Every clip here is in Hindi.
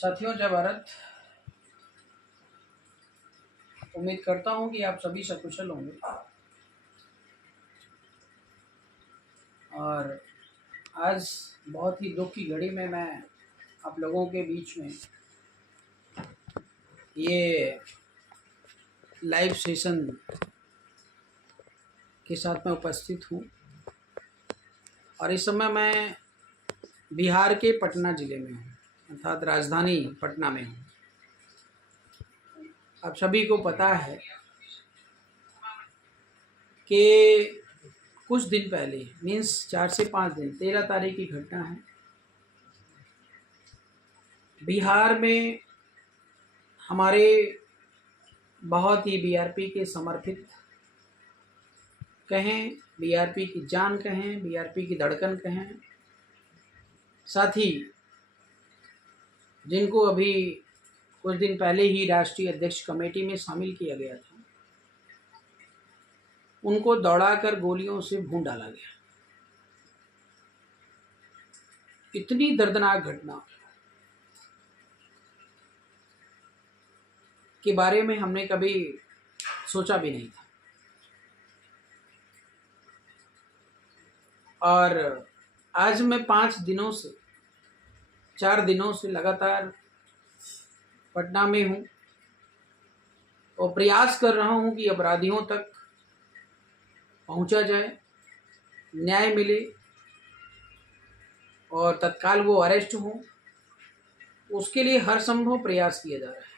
साथियों, जय भारत। उम्मीद करता हूं कि आप सभी सकुशल होंगे। और आज बहुत ही दुख की घड़ी में मैं आप लोगों के बीच में ये लाइव सेशन के साथ में उपस्थित हूं। और इस समय मैं बिहार के पटना ज़िले में हूं, अर्थात राजधानी पटना में हूं। आप सभी को पता है कि कुछ दिन पहले मीन्स 4 से 5 दिन 13 तारीख की घटना है। बिहार में हमारे बहुत ही बीआरपी के समर्थित कहें, बीआरपी की जान कहें, बीआरपी की धड़कन कहें, साथ ही जिनको अभी कुछ दिन पहले ही राष्ट्रीय अध्यक्ष कमेटी में शामिल किया गया था, उनको दौड़ाकर गोलियों से भून डाला गया। इतनी दर्दनाक घटना के बारे में हमने कभी सोचा भी नहीं था। और आज मैं 4 दिनों से लगातार पटना में हूँ और प्रयास कर रहा हूँ कि अपराधियों तक पहुँचा जाए, न्याय मिले और तत्काल वो अरेस्ट हों। उसके लिए हर संभव प्रयास किया जा रहा है।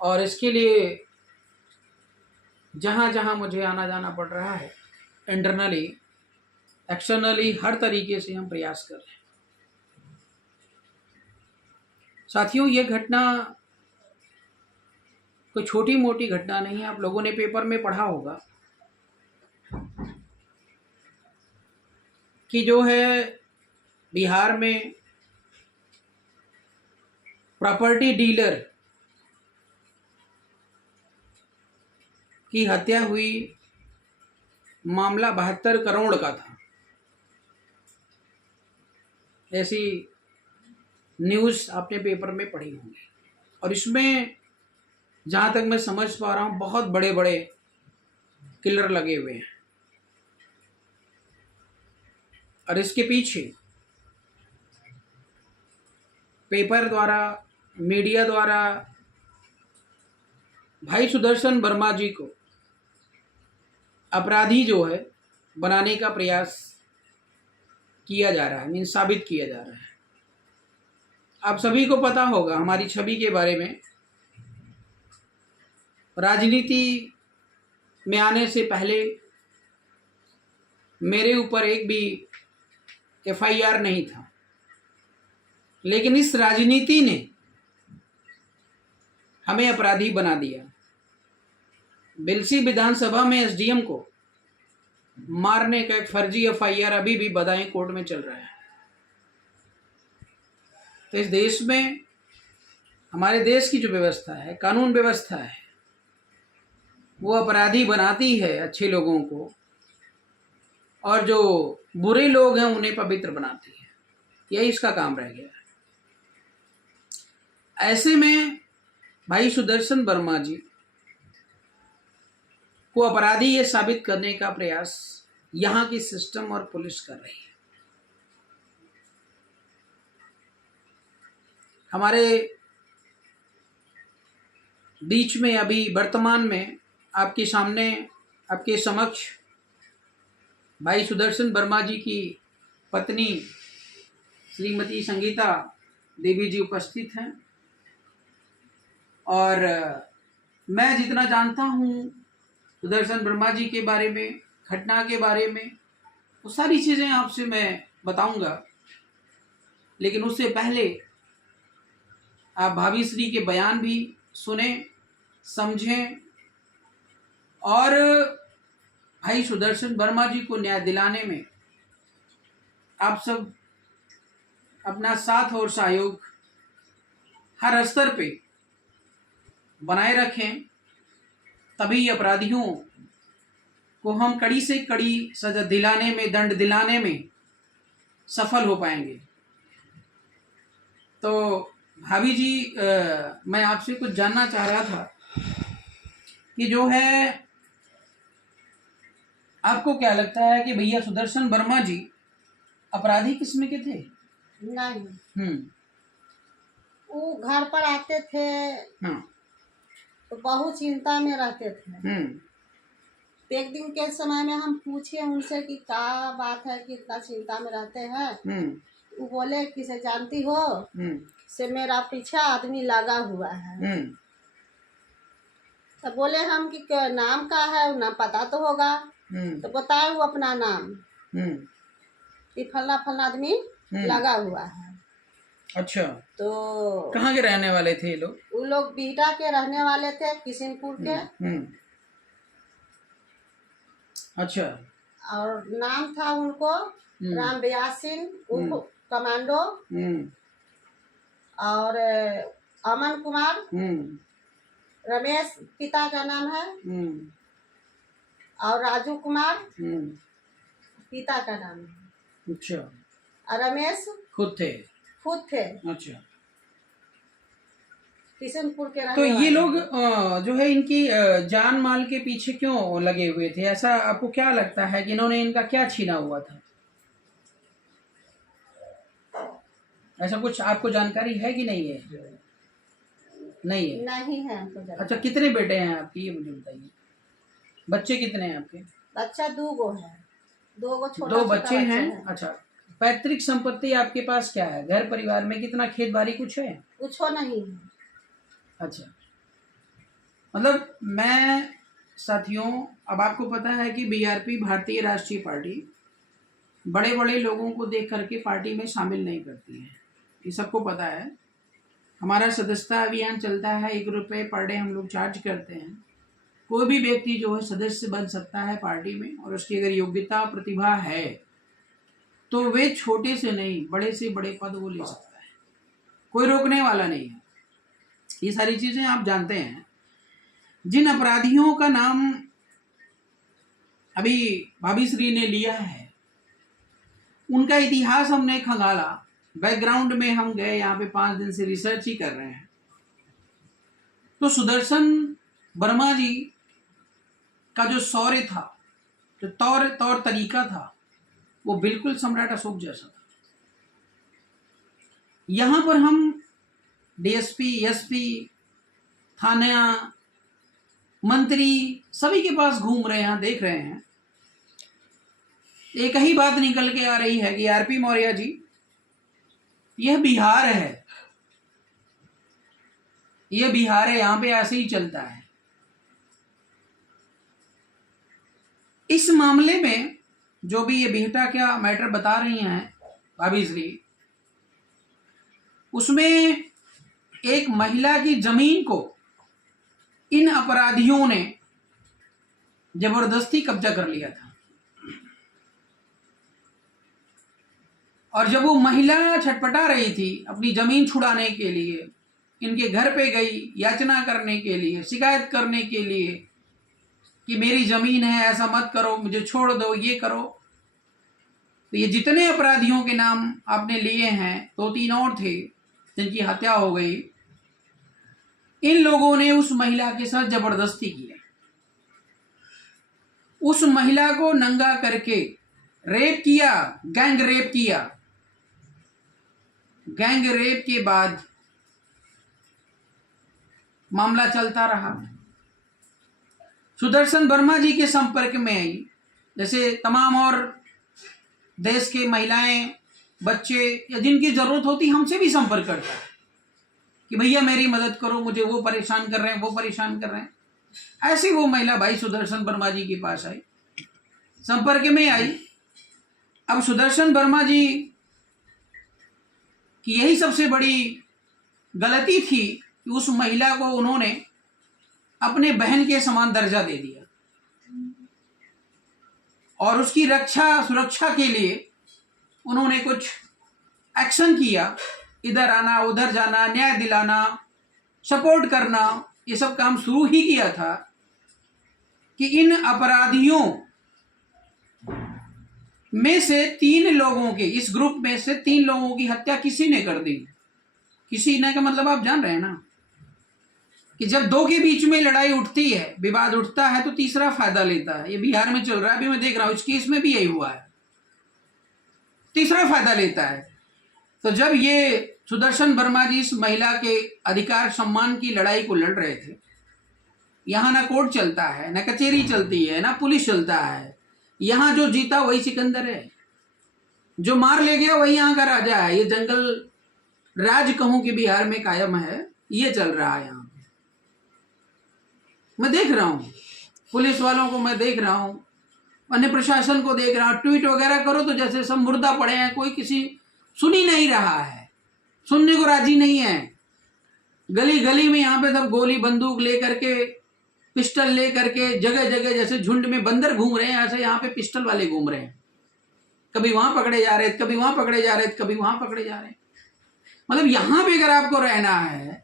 और इसके लिए जहाँ जहाँ मुझे आना जाना पड़ रहा है, इंटरनली एक्सटर्नली हर तरीके से हम प्रयास कर रहे हैं। साथियों, ये घटना कोई छोटी मोटी घटना नहीं है। आप लोगों ने पेपर में पढ़ा होगा कि जो है बिहार में प्रॉपर्टी डीलर की हत्या हुई, मामला 72 करोड़ का था। ऐसी न्यूज़ आपने पेपर में पढ़ी होंगी। और इसमें जहाँ तक मैं समझ पा रहा हूँ, बहुत बड़े बड़े किलर लगे हुए हैं। और इसके पीछे पेपर द्वारा, मीडिया द्वारा भाई सुदर्शन वर्मा जी को अपराधी जो है बनाने का प्रयास किया जा रहा है, मीन साबित किया जा रहा है। आप सभी को पता होगा हमारी छवि के बारे में। राजनीति में आने से पहले मेरे ऊपर एक भी एफआईआर नहीं था, लेकिन इस राजनीति ने हमें अपराधी बना दिया। बिलसी विधानसभा में एसडीएम को मारने का एक फर्जी एफआईआर अभी भी बदायूं कोर्ट में चल रहा है। तो इस देश में, हमारे देश की जो व्यवस्था है, कानून व्यवस्था है, वो अपराधी बनाती है अच्छे लोगों को, और जो बुरे लोग हैं उन्हें पवित्र बनाती है। यही इसका काम रह गया है। ऐसे में भाई सुदर्शन वर्मा जी को अपराधी ये साबित करने का प्रयास यहाँ की सिस्टम और पुलिस कर रही है। हमारे बीच में अभी वर्तमान में आपके सामने, आपके समक्ष भाई सुदर्शन वर्मा जी की पत्नी श्रीमती संगीता देवी जी उपस्थित हैं। और मैं जितना जानता हूँ सुदर्शन वर्मा जी के बारे में, घटना के बारे में, वो सारी चीज़ें आपसे मैं बताऊंगा। लेकिन उससे पहले आप भाभी श्री के बयान भी सुने, समझें और भाई सुदर्शन वर्मा जी को न्याय दिलाने में आप सब अपना साथ और सहयोग हर स्तर पे बनाए रखें। तभी अपराधियों को हम कड़ी से कड़ी सजा दिलाने में, दंड दिलाने में सफल हो पाएंगे। तो भाभी जी, मैं आपसे कुछ जानना चाह रहा था कि जो है, आपको क्या लगता है कि भैया सुदर्शन वर्मा जी अपराधी किस्म के थे? नहीं, वो घर पर आते थे हाँ। तो बहुत चिंता में रहते थे। एक दिन के समय में हम पूछे उनसे कि क्या बात है कि इतना चिंता में रहते हैं। वो बोले किसे जानती हो, से मेरा पीछे आदमी लगा हुआ है। तो बोले हम कि नाम का है, नाम पता तो होगा। तो बताए वो अपना नाम कि फलना फलना आदमी लगा हुआ है। अच्छा, तो कहाँ के रहने वाले थे ये लोग? वो लोग बीटा के रहने वाले थे, किशनपुर के। अच्छा। और नाम था उनको राम व्यास सिंह, कमांडो। और अमन कुमार, रमेश पिता का नाम है। और राजू कुमार पिता का नाम है। अच्छा। और रमेश खुद थे। अच्छा। किशनपुर के रहने तो ये वाले लोग जो है इनकी जान माल के पीछे क्यों लगे हुए थे? ऐसा आपको क्या लगता है कि इन्होंने इनका क्या छीना हुआ था? ऐसा कुछ आपको जानकारी है कि नहीं है? नहीं है। नहीं है हमको जानकारी। अच्छा, कितने बेटे हैं आपके, ये मुझे बताइए। बच्चे कितने हैं आपके? बच्चा 2 गो है, 2 गो छोटा 2 बच्चे हैं। अच्छा, पैतृक संपत्ति आपके पास क्या है? घर परिवार में कितना खेत बाड़ी कुछ है? कुछ नहीं है। अच्छा, मतलब मैं साथियों, अब आपको पता है कि बीआरपी भारतीय राष्ट्रीय पार्टी बड़े बड़े लोगों को देख करके पार्टी में शामिल नहीं करती है, ये सबको पता है। हमारा सदस्यता अभियान चलता है, 1 रुपये पर डे हम लोग चार्ज करते हैं। कोई भी व्यक्ति जो है सदस्य बन सकता है पार्टी में, और उसकी अगर योग्यता प्रतिभा है तो वे छोटे से नहीं बड़े से बड़े पद वो ले सकता है, कोई रोकने वाला नहीं है। ये सारी चीजें आप जानते हैं। जिन अपराधियों का नाम अभी भाभी श्री ने लिया है, उनका इतिहास हमने खंगाला, बैकग्राउंड में हम गए, यहाँ पे 5 दिन से रिसर्च ही कर रहे हैं। तो सुदर्शन वर्मा जी का जो शौर्य था, जो तौर तरीका था, वो बिल्कुल सम्राट अशोक जैसा था। यहाँ पर हम डीएसपी, एसपी, थाना, मंत्री सभी के पास घूम रहे हैं, देख रहे हैं। एक ही बात निकल के आ रही है कि आरपी मौर्य जी, यह बिहार है, यह बिहार है, यहां पे ऐसे ही चलता है। इस मामले में जो भी ये बेटा क्या मैटर बता रही हैं भाभी श्री, उसमें एक महिला की जमीन को इन अपराधियों ने जबरदस्ती कब्जा कर लिया था। और जब वो महिला छटपटा रही थी अपनी जमीन छुड़ाने के लिए, इनके घर पे गई याचना करने के लिए, शिकायत करने के लिए कि मेरी जमीन है, ऐसा मत करो, मुझे छोड़ दो, ये करो। तो ये जितने अपराधियों के नाम आपने लिए हैं, 2-3 और थे जिनकी हत्या हो गई, इन लोगों ने उस महिला के साथ जबरदस्ती किया। उस महिला को नंगा करके रेप किया, गैंग रेप किया। गैंग रेप के बाद मामला चलता रहा। सुदर्शन वर्मा जी के संपर्क में आई, जैसे तमाम और देश के महिलाएं, बच्चे या जिनकी जरूरत होती हमसे भी संपर्क करता है कि भैया मेरी मदद करो, मुझे वो परेशान कर रहे हैं, वो परेशान कर रहे हैं। ऐसी वो महिला भाई सुदर्शन वर्मा जी के पास आई, संपर्क में आई। अब सुदर्शन वर्मा जी की यही सबसे बड़ी गलती थी कि उस महिला को उन्होंने अपने बहन के समान दर्जा दे दिया, और उसकी सुरक्षा के लिए उन्होंने कुछ एक्शन किया, इधर आना उधर जाना, न्याय दिलाना, सपोर्ट करना, ये सब काम शुरू ही किया था कि इन अपराधियों में से 3 लोगों के, इस ग्रुप में से 3 लोगों की हत्या किसी ने कर दी। किसी न का मतलब आप जान रहे हैं ना कि जब दो के बीच में लड़ाई उठती है, विवाद उठता है, तो तीसरा फायदा लेता है। ये बिहार में चल रहा है, अभी मैं देख रहा हूं, इस केस में भी यही हुआ है, तीसरा फायदा लेता है। तो जब ये सुदर्शन वर्मा जी इस महिला के अधिकार सम्मान की लड़ाई को लड़ रहे थे, यहां ना कोर्ट चलता है, ना कचहरी चलती है, ना पुलिस चलता है, यहां जो जीता वही सिकंदर है, जो मार ले गया वही यहाँ का राजा है। ये जंगल राज कहूं कि बिहार में कायम है, ये चल रहा है यहाँ पे। मैं देख रहा हूँ पुलिस वालों को, मैं देख रहा हूँ अन्य प्रशासन को देख रहा हूँ, ट्वीट वगैरह करो तो जैसे सब मुर्दा पड़े हैं, कोई किसी सुन ही नहीं रहा है, सुनने को राजी नहीं है। गली गली में यहाँ पे सब गोली बंदूक लेकर के, पिस्टल लेकर के, जगह जगह जैसे झुंड में बंदर घूम रहे हैं, ऐसे यहाँ पे पिस्टल वाले घूम रहे हैं। कभी वहां पकड़े जा रहे, कभी वहां पकड़े जा रहे, कभी वहां पकड़े जा रहे। मतलब यहां पे अगर आपको रहना है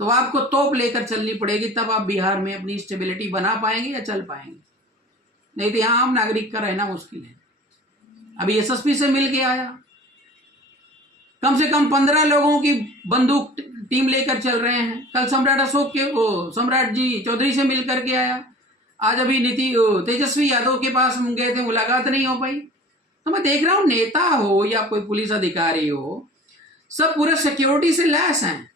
तो आपको तोप लेकर चलनी पड़ेगी, तब आप बिहार में अपनी स्टेबिलिटी बना पाएंगे या चल पाएंगे, नहीं तो यहां आम नागरिक का रहना मुश्किल है। अभी एसएसपी से मिल के आया, कम से कम 15 लोगों की बंदूक टीम लेकर चल रहे हैं। कल सम्राट अशोक के सम्राट जी चौधरी से मिल करके आया, आज अभी तेजस्वी यादव के पास गए थे, मुलाकात नहीं हो पाई। तो मैं देख रहा हूं नेता हो या कोई पुलिस अधिकारी हो, सब पूरे सिक्योरिटी से लैस हैं,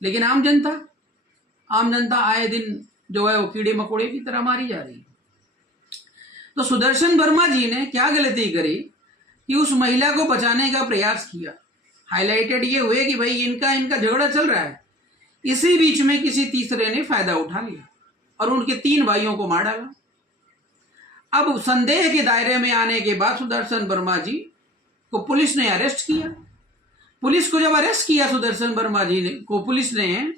लेकिन आम जनता आए दिन जो है वो कीड़े मकोड़े की तरह मारी जा रही है। तो सुदर्शन वर्मा जी ने क्या गलती करी कि उस महिला को बचाने का प्रयास किया। हाईलाइटेड ये हुए कि भाई इनका झगड़ा चल रहा है, इसी बीच में किसी तीसरे ने फायदा उठा लिया और उनके 3 भाइयों को मार डाला। अब संदेह के दायरे में आने के बाद सुदर्शन वर्मा जी को पुलिस ने अरेस्ट किया। पुलिस को जब अरेस्ट किया सुदर्शन वर्मा जी को पुलिस ने,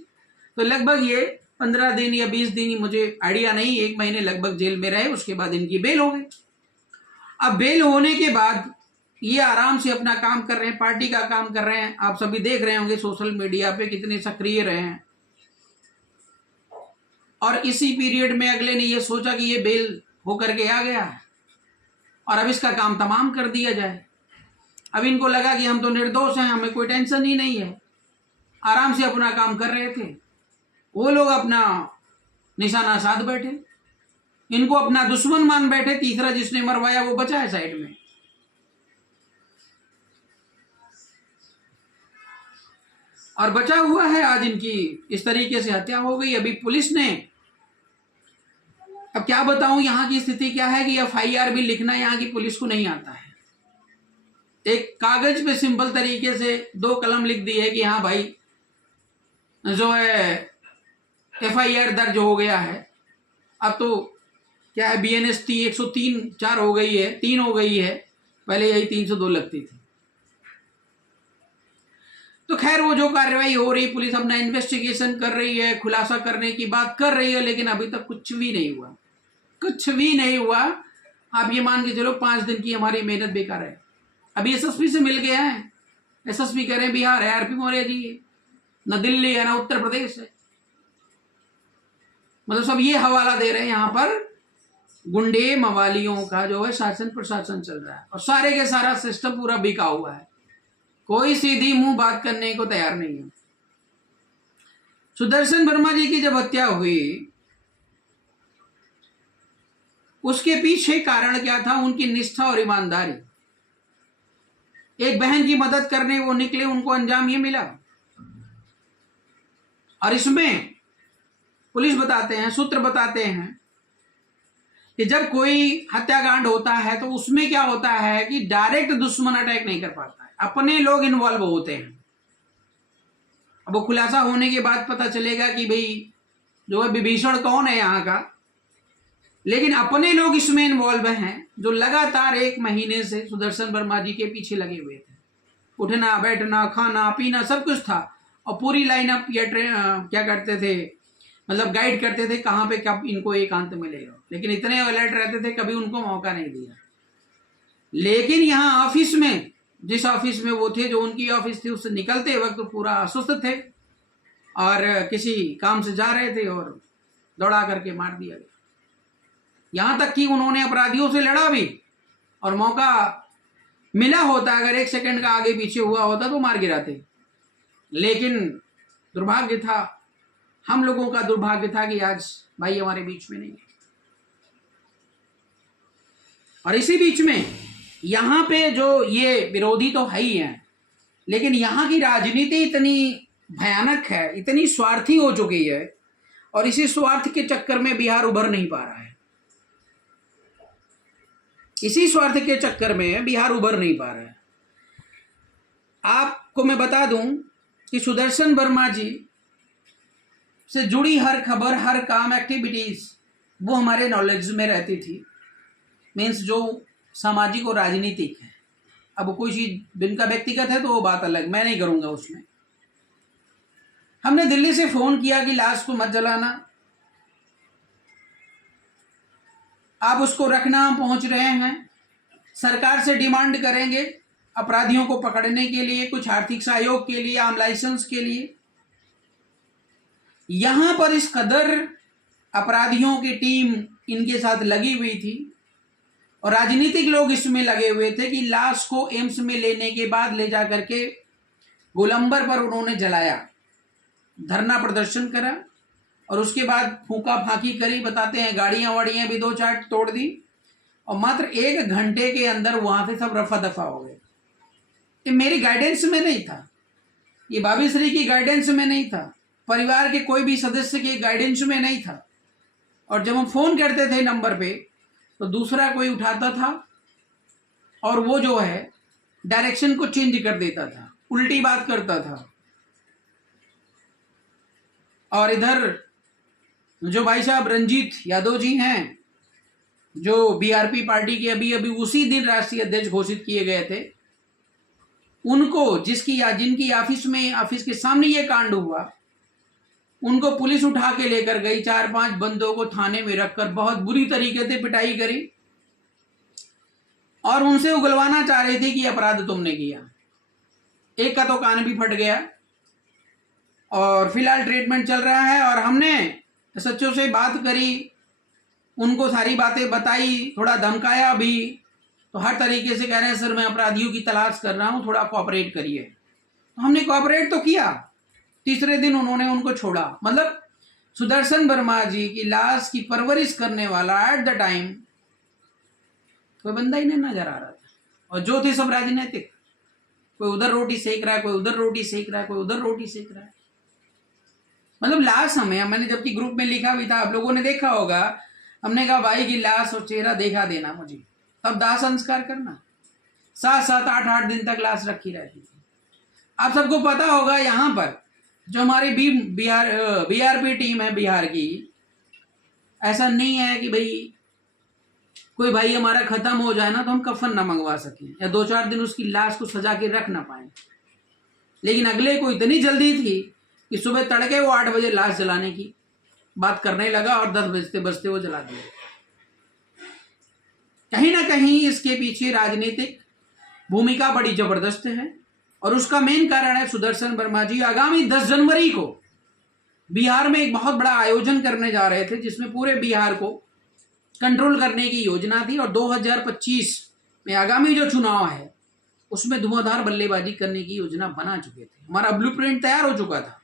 तो लगभग ये 15 दिन या 20 दिन, मुझे आइडिया नहीं, 1 महीने लगभग जेल में रहे। उसके बाद इनकी बेल हो गई। अब बेल होने के बाद ये आराम से अपना काम कर रहे हैं, पार्टी का काम कर रहे हैं। आप सभी देख रहे होंगे सोशल मीडिया पे कितने सक्रिय रहे हैं। और इसी पीरियड में अगले ने ये सोचा कि ये बेल होकर के आ गया है और अब इसका काम तमाम कर दिया जाए। अब इनको लगा कि हम तो निर्दोष हैं, हमें कोई टेंशन ही नहीं है, आराम से अपना काम कर रहे थे। वो लोग अपना निशाना साध बैठे, इनको अपना दुश्मन मान बैठे। तीसरा जिसने मरवाया वो बचा है साइड में। और बचा हुआ है, आज इनकी इस तरीके से हत्या हो गई। अभी पुलिस ने, अब क्या बताऊं यहाँ की स्थिति क्या है कि एफआईआर भी लिखना यहाँ की पुलिस को नहीं आता है। एक कागज पे सिंपल तरीके से 2 कलम लिख दी है कि हाँ भाई जो है एफआईआर दर्ज हो गया है। अब तो क्या है, बीएनएसटी 103-4 हो गई है, 3 हो गई है, पहले यही 302 लगती थी। तो खैर वो जो कार्रवाई हो रही, पुलिस अपना इन्वेस्टिगेशन कर रही है, खुलासा करने की बात कर रही है, लेकिन अभी तक कुछ भी नहीं हुआ, कुछ भी नहीं हुआ। आप ये मान के चलो 5 दिन की हमारी मेहनत बेकार है। अभी एसएसपी से मिल गया है, एसएसपी कह रहे हैं बिहार है, आरपी मौर्य जी, न दिल्ली है ना उत्तर प्रदेश है। मतलब सब ये हवाला दे रहे हैं, यहाँ पर गुंडे मवालियों का जो है शासन प्रशासन चल रहा है और सारे के सारा सिस्टम पूरा बिका हुआ है। कोई सीधी मुंह बात करने को तैयार नहीं है। सुदर्शन वर्मा जी की जब हत्या हुई, उसके पीछे कारण क्या था? उनकी निष्ठा और ईमानदारी। एक बहन की मदद करने वो निकले, उनको अंजाम ये मिला। और इसमें पुलिस बताते हैं, सूत्र बताते हैं कि जब कोई हत्याकांड होता है तो उसमें क्या होता है कि डायरेक्ट दुश्मन अटैक नहीं कर पाता है, अपने लोग इन्वॉल्व होते हैं। अब वो खुलासा होने के बाद पता चलेगा कि भाई जो है विभीषण कौन है यहाँ का, लेकिन अपने लोग इसमें इन्वॉल्व हैं जो लगातार 1 महीने से सुदर्शन वर्मा जी के पीछे लगे हुए थे। उठना बैठना खाना पीना सब कुछ था और पूरी लाइनअप या क्या करते थे, मतलब गाइड करते थे कहाँ पे कब इनको एकांत मिलेगा। लेकिन इतने अलर्ट रहते थे, कभी उनको मौका नहीं दिया। लेकिन यहाँ ऑफिस में, जिस ऑफिस में वो थे, जो उनकी ऑफिस थी, उससे निकलते वक्त तो पूरा अस्वस्थ थे और किसी काम से जा रहे थे और दौड़ा करके मार दिया गया। यहाँ तक कि उन्होंने अपराधियों से लड़ा भी और मौका मिला होता, अगर 1 सेकंड का आगे पीछे हुआ होता तो मार गिराते। लेकिन दुर्भाग्य था, हम लोगों का दुर्भाग्य था कि आज भाई हमारे बीच में नहीं है। और इसी बीच में यहाँ पे जो ये विरोधी तो है ही हैं, लेकिन यहाँ की राजनीति इतनी भयानक है, इतनी स्वार्थी हो चुकी है, और इसी स्वार्थ के चक्कर में बिहार उभर नहीं पा रहा है। इसी स्वार्थ के चक्कर में बिहार उभर नहीं पा रहा है। आपको मैं बता दूं कि सुदर्शन वर्मा जी से जुड़ी हर खबर, हर काम, एक्टिविटीज वो हमारे नॉलेज में रहती थी। मीन्स जो सामाजिक और राजनीतिक है। अब कोई चीज जिनका व्यक्तिगत है तो वो बात अलग, मैं नहीं करूंगा उसमें। हमने दिल्ली से फोन किया कि लाश को मत जलाना, आप उसको रखना, हम पहुंच रहे हैं, सरकार से डिमांड करेंगे अपराधियों को पकड़ने के लिए, कुछ आर्थिक सहयोग के लिए, आम लाइसेंस के लिए। यहां पर इस कदर अपराधियों की टीम इनके साथ लगी हुई थी और राजनीतिक लोग इसमें लगे हुए थे कि लाश को एम्स में लेने के बाद ले जा करके गोलंबर पर उन्होंने जलाया, धरना प्रदर्शन करा और उसके बाद फूका फाकी करी। बताते हैं गाड़ियां वाड़ियां भी 2-4 तोड़ दी और मात्र 1 घंटे के अंदर वहां से सब रफा दफा हो गए। ये मेरी गाइडेंस में नहीं था, ये भाभी श्री की गाइडेंस में नहीं था, परिवार के कोई भी सदस्य के गाइडेंस में नहीं था। और जब हम फोन करते थे नंबर पे तो दूसरा कोई उठाता था और वो जो है डायरेक्शन को चेंज कर देता था, उल्टी बात करता था। और इधर जो भाई साहब रंजीत यादव जी हैं, जो बीआरपी पार्टी के अभी अभी उसी दिन राष्ट्रीय अध्यक्ष घोषित किए गए थे, उनको जिनकी ऑफिस के सामने ये कांड हुआ, उनको पुलिस उठा के लेकर गई। 4-5 बंदों को थाने में रखकर बहुत बुरी तरीके से पिटाई करी और उनसे उगलवाना चाह रही थी कि अपराध तुमने किया। एक का तो कान भी फट गया और फिलहाल ट्रीटमेंट चल रहा है। और हमने सच्चों से बात करी, उनको सारी बातें बताई, थोड़ा धमकाया भी, तो हर तरीके से कह रहे हैं सर मैं अपराधियों की तलाश कर रहा हूं, थोड़ा कोऑपरेट करिए। तो हमने कोऑपरेट तो किया। तीसरे दिन उन्होंने उनको छोड़ा। मतलब सुदर्शन वर्मा जी की लाश की परवरिश करने वाला एट द टाइम कोई बंदा ही नहीं नजर आ रहा था। और जो थे सब राजनीतिक, कोई उधर रोटी सेक रहा है, कोई उधर रोटी सेक रहा है, कोई उधर रोटी सेक रहा है। मतलब लाश मैंने जबकि ग्रुप में लिखा भी था, आप लोगों ने देखा होगा, हमने कहा भाई की लाश और चेहरा देखा देना मुझे, तब दाह संस्कार करना। 7-7, 8-8 दिन तक लाश रखी रहती थी। आप सबको पता होगा यहाँ पर जो हमारी बीआरपी टीम है बिहार की, ऐसा नहीं है कि भाई कोई भाई हमारा खत्म हो जाए ना तो हम कफन ना मंगवा सकें या 2-4 दिन उसकी लाश को सजा के रख ना पाए। लेकिन अगले को इतनी जल्दी थी कि सुबह तड़के वो 8 बजे लाश जलाने की बात करने लगा और 10 बजते बजते वो जला दिया। कहीं ना कहीं इसके पीछे राजनीतिक भूमिका बड़ी जबरदस्त है और उसका मेन कारण है सुदर्शन वर्मा जी। आगामी 10 जनवरी को बिहार में एक बहुत बड़ा आयोजन करने जा रहे थे जिसमें पूरे बिहार को कंट्रोल करने की योजना थी और 2025 में आगामी जो चुनाव है उसमें धुआंधार बल्लेबाजी करने की योजना बना चुके थे। हमारा ब्लूप्रिंट तैयार हो चुका था।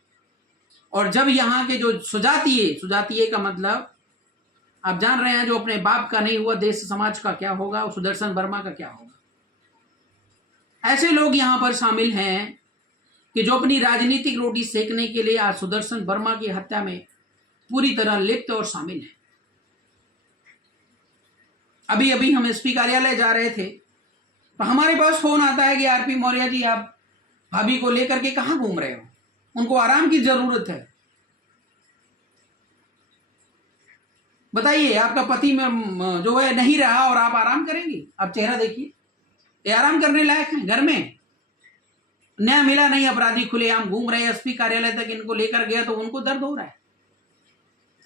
और जब यहाँ के जो सुजातीय का मतलब आप जान रहे हैं, जो अपने बाप का नहीं हुआ देश समाज का क्या होगा और सुदर्शन वर्मा का क्या होगा। ऐसे लोग यहां पर शामिल हैं कि जो अपनी राजनीतिक रोटी सेकने के लिए आज सुदर्शन वर्मा की हत्या में पूरी तरह लिप्त और शामिल हैं। अभी अभी हम एसपी कार्यालय जा रहे थे तो हमारे पास फोन आता है कि आरपी मौर्य जी आप भाभी को लेकर के कहां घूम रहे हो, उनको आराम की जरूरत है, बताइए आपका पति में जो है नहीं रहा और आप आराम करेंगे। आप चेहरा देखिए, ये आराम करने लायक है। घर में न्याय मिला नहीं, अपराधी खुलेआम घूम रहे हैं, एसपी कार्यालय तक इनको लेकर गया तो उनको दर्द हो रहा है।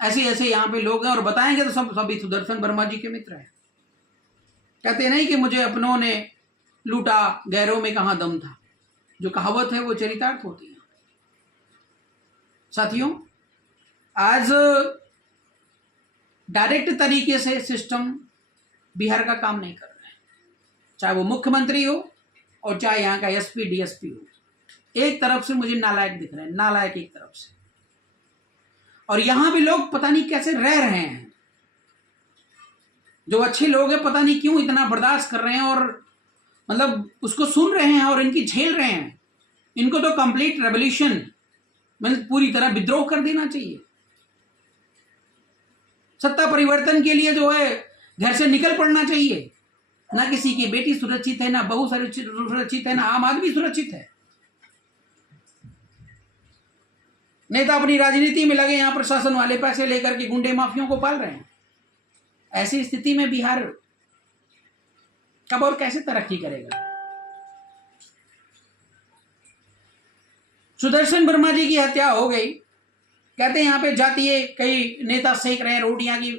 ऐसे यहाँ पे लोग हैं और बताएंगे तो सभी सुदर्शन वर्मा जी के मित्र हैं। कहते नहीं कि मुझे अपनों ने लूटा गैरों में कहां दम था, जो कहावत है वो चरितार्थ होती है। साथियों, आज डायरेक्ट तरीके से सिस्टम बिहार का काम नहीं कर रहा है, चाहे वो मुख्यमंत्री हो और चाहे यहाँ का एसपी डीएसपी हो। एक तरफ से मुझे नालायक दिख रहे हैं, नालायक एक तरफ से। और यहां भी लोग पता नहीं कैसे रह रहे हैं, जो अच्छे लोग हैं पता नहीं क्यों इतना बर्दाश्त कर रहे हैं और मतलब उसको सुन रहे हैं और इनकी झेल रहे हैं। इनको तो कंप्लीट रेवोल्यूशन मतलब पूरी तरह विद्रोह कर देना चाहिए। सत्ता परिवर्तन के लिए जो है घर से निकल पड़ना चाहिए। ना किसी की बेटी सुरक्षित है, ना बहू सुरक्षित है, ना आम आदमी सुरक्षित है। नेता अपनी राजनीति में लगे, यहां प्रशासन वाले पैसे लेकर के गुंडे माफियों को पाल रहे हैं। ऐसी स्थिति में बिहार कब और कैसे तरक्की करेगा? सुदर्शन वर्मा जी की हत्या हो गई, कहते हैं यहां पे जातीय कई नेता सेक रहे हैं रोटियां की।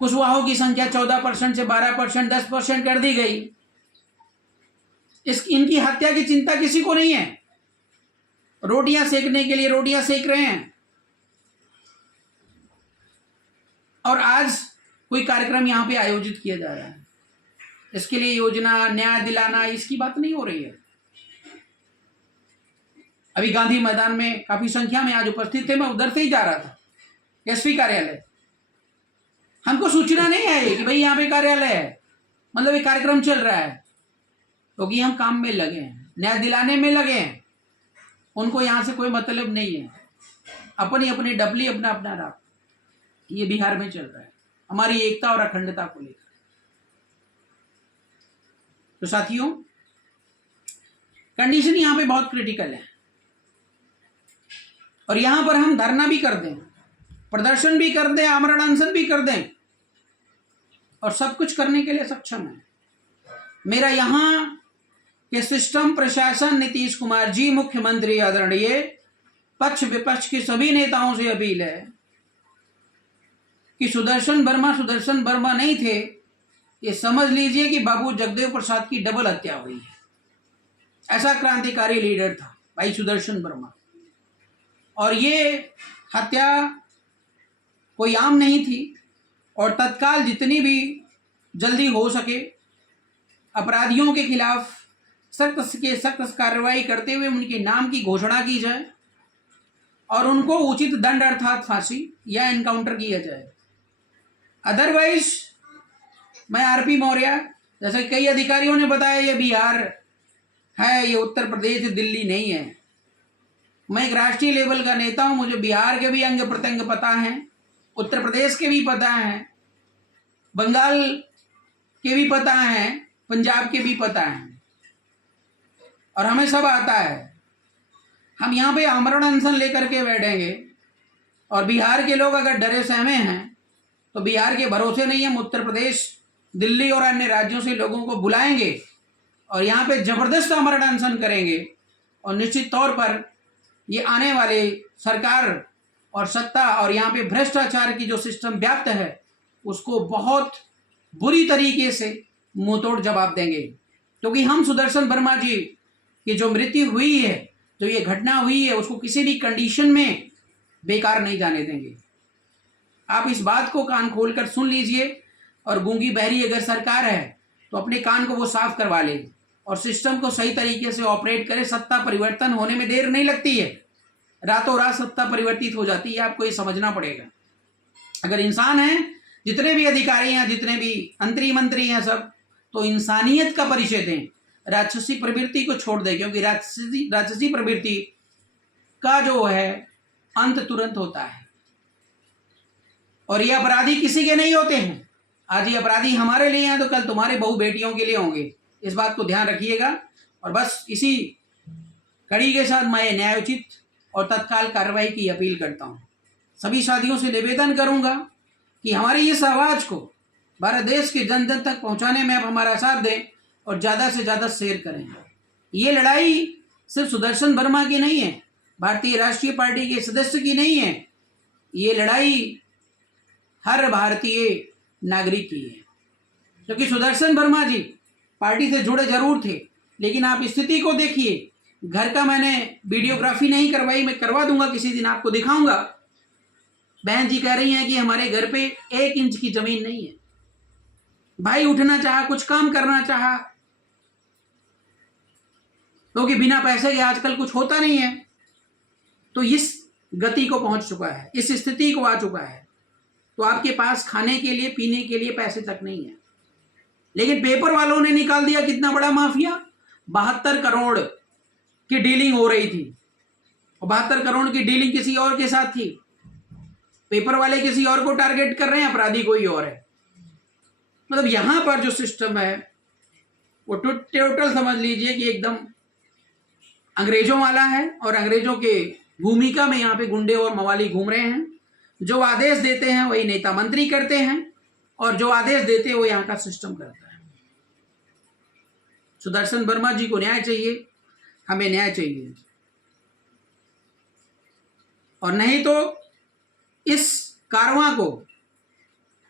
कुशवाहों की संख्या 14% से 12%, 10% कर दी गई। इनकी हत्या की चिंता किसी को नहीं है। रोटियां सेकने के लिए रोटियां सेक रहे हैं। और आज कोई कार्यक्रम यहां पे आयोजित किया जा रहा है, इसके लिए योजना न्याय दिलाना, इसकी बात नहीं हो रही है। अभी गांधी मैदान में काफी संख्या में आज उपस्थित थे, मैं उधर से ही जा रहा था एसपी कार्यालय। हमको सूचना नहीं आई कि भाई यहाँ पे कार्यालय है, मतलब ये कार्यक्रम चल रहा है, क्योंकि हम काम में लगे हैं, न्याय दिलाने में लगे हैं। उनको यहाँ से कोई मतलब नहीं है। अपनी अपनी डबली, अपना अपना राग, ये बिहार में चल रहा है हमारी एकता और अखंडता को लेकर। तो साथियों, कंडीशन यहाँ पे बहुत क्रिटिकल है और यहां पर हम धरना भी कर दें, प्रदर्शन भी कर दें, आमरण अनशन भी कर दें और सब कुछ करने के लिए सक्षम है। मेरा यहां के सिस्टम, प्रशासन, नीतीश कुमार जी, मुख्यमंत्री आदरणीय, पक्ष विपक्ष के सभी नेताओं से अपील है कि सुदर्शन वर्मा नहीं थे, ये समझ लीजिए कि बाबू जगदेव प्रसाद की डबल हत्या हुई है। ऐसा क्रांतिकारी लीडर था भाई सुदर्शन वर्मा, और ये हत्या कोई आम नहीं थी। और तत्काल जितनी भी जल्दी हो सके अपराधियों के खिलाफ सख्त कार्रवाई करते हुए उनके नाम की घोषणा की जाए और उनको उचित दंड अर्थात फांसी या एनकाउंटर किया जाए। अदरवाइज मैं आरपी मौर्य, जैसे कई अधिकारियों ने बताया, ये बिहार है, ये उत्तर प्रदेश, दिल्ली नहीं है। मैं एक राष्ट्रीय लेवल का नेता हूं, मुझे बिहार के भी अंग प्रत्यंग पता हैं, उत्तर प्रदेश के भी पता हैं, बंगाल के भी पता हैं, पंजाब के भी पता हैं, और हमें सब आता है। हम यहाँ पे आमरण अनशन लेकर के बैठेंगे और बिहार के लोग अगर डरे सहमे हैं तो बिहार के भरोसे नहीं, हम उत्तर प्रदेश, दिल्ली और अन्य राज्यों से लोगों को बुलाएंगे और यहाँ पे जबरदस्त आमरण अनशन करेंगे। और निश्चित तौर पर ये आने वाले सरकार और सत्ता और यहाँ पे भ्रष्टाचार की जो सिस्टम व्याप्त है उसको बहुत बुरी तरीके से मुंहतोड़ जवाब देंगे। क्योंकि हम सुदर्शन वर्मा जी की जो मृत्यु हुई है, जो ये घटना हुई है, उसको किसी भी कंडीशन में बेकार नहीं जाने देंगे। आप इस बात को कान खोलकर सुन लीजिए। और गूंगी बहरी अगर सरकार है तो अपने कान को वो साफ करवा ले और सिस्टम को सही तरीके से ऑपरेट करे। सत्ता परिवर्तन होने में देर नहीं लगती है, रातों रात सत्ता परिवर्तित हो जाती है, आपको ये समझना पड़ेगा। अगर इंसान है, जितने भी अधिकारी हैं, जितने भी मंत्री हैं, सब तो इंसानियत का परिचय दें, राक्षसी प्रवृत्ति को छोड़ दें, क्योंकि राक्षसी प्रवृत्ति का जो है अंत तुरंत होता है। और ये अपराधी किसी के नहीं होते हैं। आज ये अपराधी हमारे लिए हैं तो कल तुम्हारे बहू बेटियों के लिए होंगे। इस बात को ध्यान रखिएगा। और बस इसी कड़ी के साथ मैं न्यायोचित और तत्काल कार्रवाई की अपील करता हूं। सभी साथियों से निवेदन करूंगा कि हमारी इस आवाज को भारत देश के जन जन तक पहुंचाने में आप हमारा साथ दें और ज्यादा से ज्यादा शेयर करें। ये लड़ाई सिर्फ सुदर्शन वर्मा की नहीं है, भारतीय राष्ट्रीय पार्टी के सदस्य की नहीं है, ये लड़ाई हर भारतीय नागरिक की है। क्योंकि सुदर्शन वर्मा जी पार्टी से जुड़े जरूर थे, लेकिन आप स्थिति को देखिए। घर का मैंने वीडियोग्राफी नहीं करवाई, मैं करवा दूंगा, किसी दिन आपको दिखाऊंगा। बहन जी कह रही हैं कि हमारे घर पे 1 इंच की जमीन नहीं है। भाई उठना चाहा, कुछ काम करना चाहा क्योंकि बिना पैसे के आजकल कुछ होता नहीं है। तो इस गति को पहुंच चुका है, इस स्थिति को आ चुका है। तो आपके पास खाने के लिए पीने के लिए पैसे तक नहीं है। लेकिन पेपर वालों ने निकाल दिया कितना बड़ा माफिया, 72 करोड़ की डीलिंग हो रही थी, और 72 करोड़ की डीलिंग किसी और के साथ थी। पेपर वाले किसी और को टारगेट कर रहे हैं, अपराधी कोई और है। मतलब यहां पर जो सिस्टम है वो टोटल समझ लीजिए कि एकदम अंग्रेजों वाला है, और अंग्रेजों के भूमिका में यहाँ पे गुंडे और मवाली घूम रहे हैं। जो आदेश देते हैं वही नेता मंत्री करते हैं, और जो आदेश देते हैं वो यहाँ का सिस्टम करता है। सुदर्शन वर्मा जी को न्याय चाहिए, हमें न्याय चाहिए, और नहीं तो इस कारवां को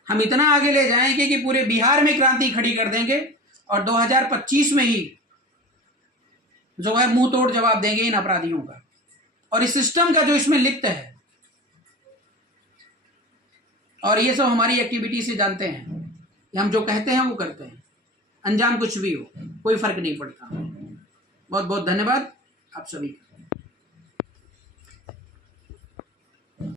हम इतना आगे ले जाएंगे कि पूरे बिहार में क्रांति खड़ी कर देंगे, और 2025 में ही जो है मुंह तोड़ जवाब देंगे इन अपराधियों का, और इस सिस्टम का जो इसमें लिप्त है। और ये सब हमारी एक्टिविटी से जानते हैं कि हम जो कहते हैं वो करते हैं, अंजाम कुछ भी हो कोई फर्क नहीं पड़ता। बहुत बहुत धन्यवाद आप सभी का।